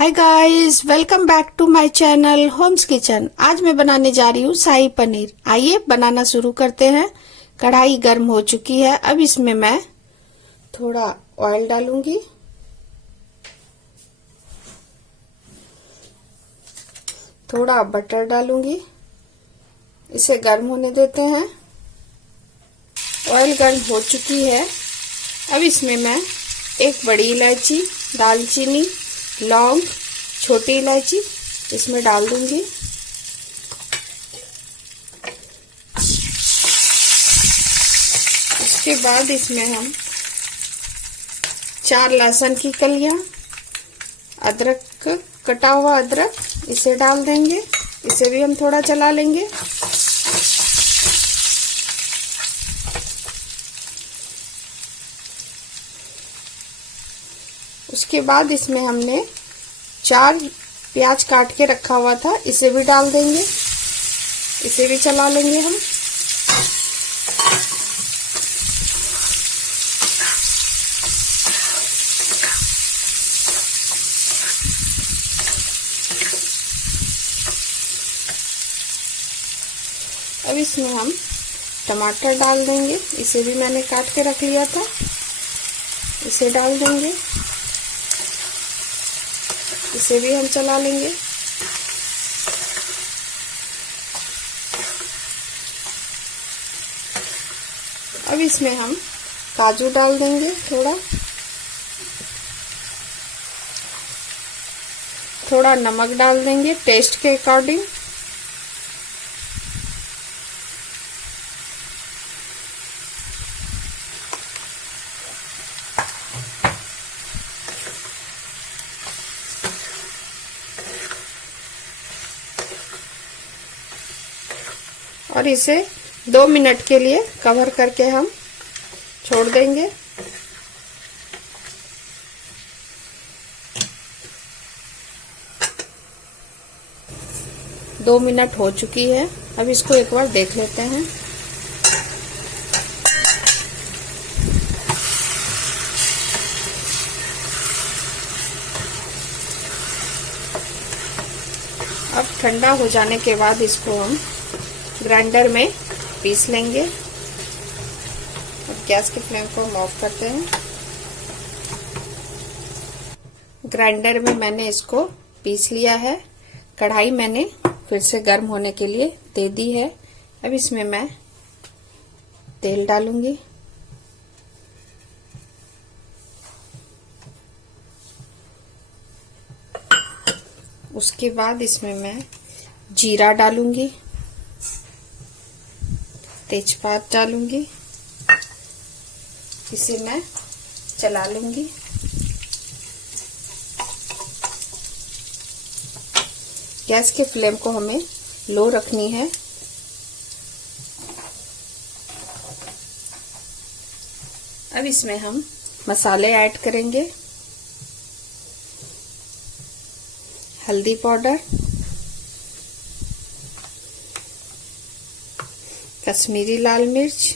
Hi guys, welcome back to my channel homes kitchen. आज मैं बनाने जा रही हूँ शाही पनीर। आइए बनाना शुरू करते हैं। कढ़ाई गर्म हो चुकी है। अब इसमें मैं थोड़ा ऑयल डालूंगी, थोड़ा बटर डालूंगी। इसे गर्म होने देते हैं। ऑयल गर्म हो चुकी है। अब इसमें मैं एक बड़ी इलायची, दालचीनी, लौंग, छोटी इलायची इसमें डाल दूंगी। इसके बाद इसमें हम 4 लहसुन की कलियां, अदरक, कटा हुआ अदरक इसे डाल देंगे। इसे भी हम थोड़ा चला लेंगे। उसके बाद इसमें हमने 4 प्याज काट के रखा हुआ था, इसे भी डाल देंगे। इसे भी चला लेंगे हम। अब इसमें हम टमाटर डाल देंगे। इसे भी मैंने काट के रख लिया था, इसे डाल देंगे। इसे भी हम चला लेंगे। अब इसमें हम काजू डाल देंगे, थोड़ा नमक डाल देंगे टेस्ट के अकॉर्डिंग। और इसे 2 मिनट के लिए कवर करके हम छोड़ देंगे। दो मिनट हो चुकी है। अब इसको एक बार देख लेते हैं। अब ठंडा हो जाने के बाद इसको हम ग्राइंडर में पीस लेंगे। अब गैस की फ्लेम को हम ऑफ करते हैं। ग्राइंडर में मैंने इसको पीस लिया है। कढ़ाई मैंने फिर से गर्म होने के लिए दे दी है। अब इसमें मैं तेल डालूंगी। उसके बाद इसमें मैं जीरा डालूंगी, तेजपात डालूंगी। इसे मैं चला लूंगी। गैस के फ्लेम को हमें लो रखनी है। अब इसमें हम मसाले ऐड करेंगे। हल्दी पाउडर, कश्मीरी लाल मिर्च,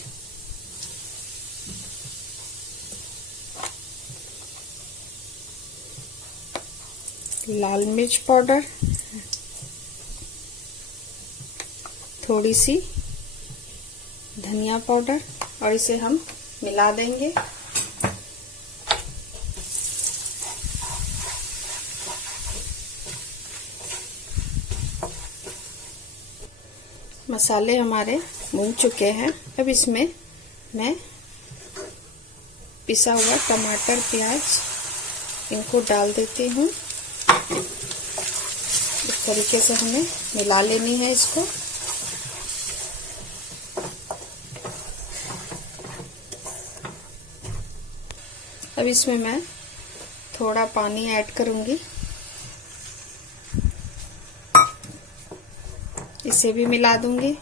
लाल मिर्च पाउडर, थोड़ी सी धनिया पाउडर, और इसे हम मिला देंगे। मसाले हमारे भून चुके हैं। अब इसमें मैं पिसा हुआ टमाटर, प्याज इनको डाल देती हूँ। इस तरीके से हमें मिला लेनी है इसको। अब इसमें मैं थोड़ा पानी ऐड करूंगी। इसे भी मिला दूंगी।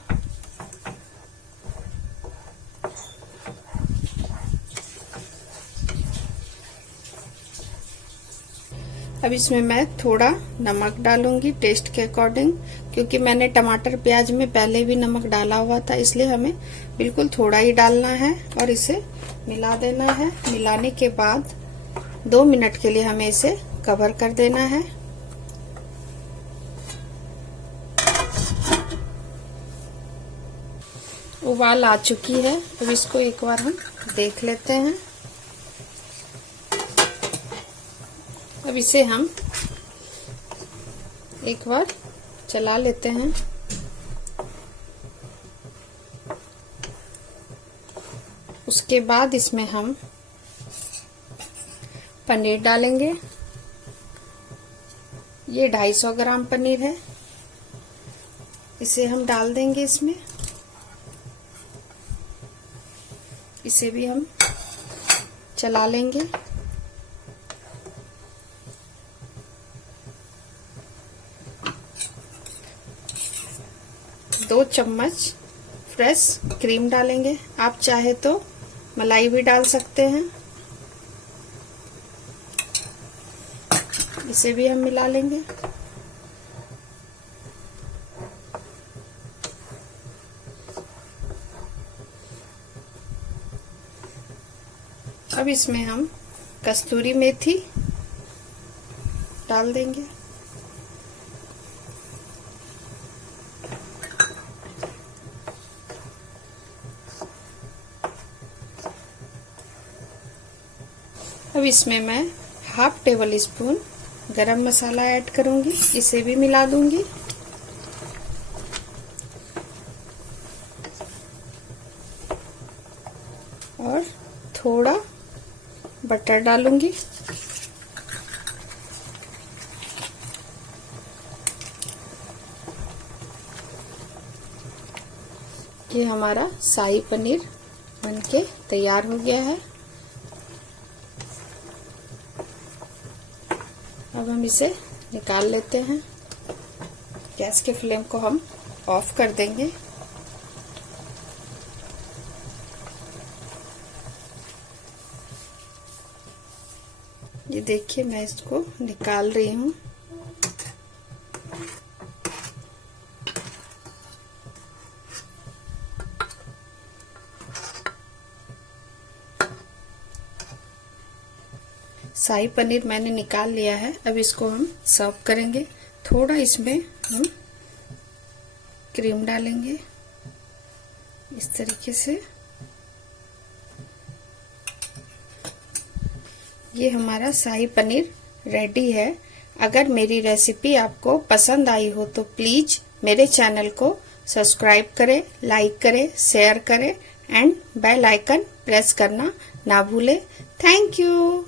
अब इसमें मैं थोड़ा नमक डालूंगी टेस्ट के अकॉर्डिंग, क्योंकि मैंने टमाटर प्याज में पहले भी नमक डाला हुआ था, इसलिए हमें बिल्कुल थोड़ा ही डालना है। और इसे मिला देना है। मिलाने के बाद 2 मिनट के लिए हमें इसे कवर कर देना है। उबाल आ चुकी है। अब इसको एक बार हम देख लेते हैं। अब इसे हम एक बार चला लेते हैं। उसके बाद इसमें हम पनीर डालेंगे। ये 250 ग्राम पनीर है, इसे हम डाल देंगे इसमें। इसे भी हम चला लेंगे। दो चम्मच फ्रेश क्रीम डालेंगे। आप चाहे तो मलाई भी डाल सकते हैं। इसे भी हम मिला लेंगे। अब इसमें हम कस्तूरी मेथी डाल देंगे। अब इसमें मैं हाफ टेबल स्पून गरम मसाला ऐड करूंगी। इसे भी मिला दूंगी। और थोड़ा बटर डालूंगी। ये हमारा शाही पनीर बनके तैयार हो गया है। अब हम इसे निकाल लेते हैं। गैस के फ्लेम को हम ऑफ कर देंगे। ये देखिए, मैं इसको निकाल रही हूँ। शाही पनीर मैंने निकाल लिया है। अब इसको हम सर्व करेंगे। थोड़ा इसमें हम क्रीम डालेंगे इस तरीके से। ये हमारा शाही पनीर रेडी है। अगर मेरी रेसिपी आपको पसंद आई हो तो प्लीज मेरे चैनल को सब्सक्राइब करें, लाइक करें, शेयर करें एंड बेल आइकन प्रेस करना ना भूलें। Thank you.